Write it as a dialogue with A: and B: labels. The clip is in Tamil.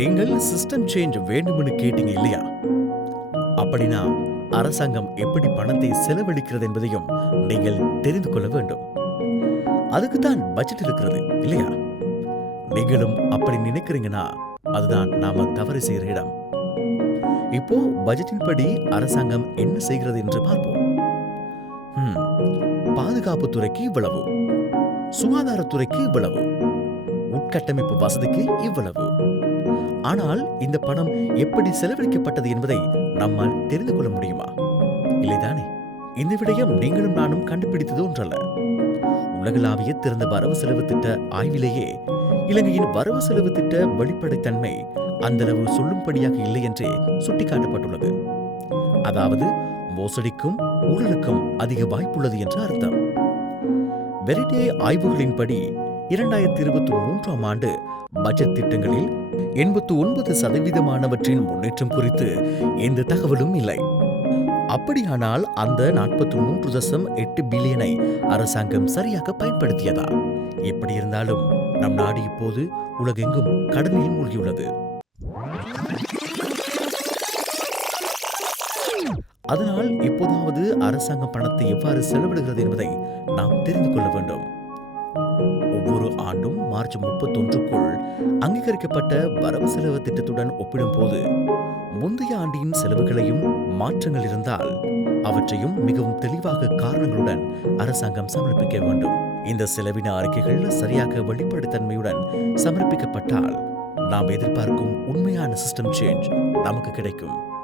A: நீங்கள் சிஸ்டம் சேஞ்ச் வேண்டும்னு கேட்டீங்க இல்லையா? அப்படின்னா அரசாங்கம் எப்படி பணத்தை செலவழிக்கிறது என்பதையும் நீங்கள் தெரிந்து கொள்ள வேண்டும். அதுக்கு தான் பட்ஜெட் இருக்கிறது இல்லையா? நீங்களும் அப்படி நினைக்கிறீங்கன்னா அதுதான் நாம தவறு செய்கிற இடம். இப்போ பட்ஜெட்டின் படி அரசாங்கம் என்ன செய்கிறது என்று பார்ப்போம். ஹம், பாதுகாப்புத்துறைக்கு இவ்வளவு சுகாதாரத்துறைக்கு இவ்வளவு உட்கட்டமைப்பு வசதிக்கு இவ்வளவு. ஆனால் இந்த பணம் எப்படி செலவழிக்கப்பட்டது என்பதை நம்மால் தெரிந்து கொள்ள முடியுமா? இல்லைதானே? இந்த விடயம் நீங்களும் நானும் கண்டுபிடித்தது ஒன்றல்ல. உலகளாவிய திறந்த வரவு செலவு திட்ட ஆய்விலேயே இலங்கையின் வரவு செலவு திட்ட வெளிப்படைத்தன்மை அந்தளவு சொல்லும்படியாக இல்லை என்றே சுட்டிக்காட்டப்பட்டுள்ளது. அதாவது மோசடிக்கும் ஊழலுக்கும் அதிக வாய்ப்புள்ளது என்று அர்த்தம். வெரிடே ஆய்வுகளின்படி இரண்டாயிரத்தி இருபத்தி மூன்றாம் ஆண்டு பட்ஜெட் திட்டங்களில் எண்பத்து ஒன்பது சதவீதமானவற்றின் முன்னேற்றம் குறித்து எந்த தகவலும் இல்லை. அப்படியானால் அந்த நாற்பத்தி மூன்று தசம் எட்டு பில்லியனை அரசாங்கம் சரியாக பயன்படுத்தியதா? எப்படி இருந்தாலும் நம் நாடு இப்போது உலகெங்கும் கடனில் மூழ்கியுள்ளது. அதனால் இப்போதாவது அரசாங்க பணத்தை எவ்வாறு செலவிடுகிறது என்பதை நாம் தெரிந்து கொள்ள வேண்டும். ஒவ்வொரு ஆண்டும் மார்ச் முப்பத்தொன்றுக்குள் அங்கீகரிக்கப்பட்ட வரவு செலவு திட்டத்துடன் ஒப்பிடும்போது முந்தைய ஆண்டின் செலவுகளையும் மாற்றங்கள் இருந்தால் அவற்றையும் மிகவும் தெளிவாக காரணங்களுடன் அரசாங்கம் சமர்ப்பிக்க வேண்டும். இந்த செலவின அறிக்கைகள் சரியாக வெளிப்படைத்தன்மையுடன் சமர்ப்பிக்கப்பட்டால் நாம் எதிர்பார்க்கும் உண்மையான சிஸ்டம் சேஞ்ச் நமக்கு கிடைக்கும்.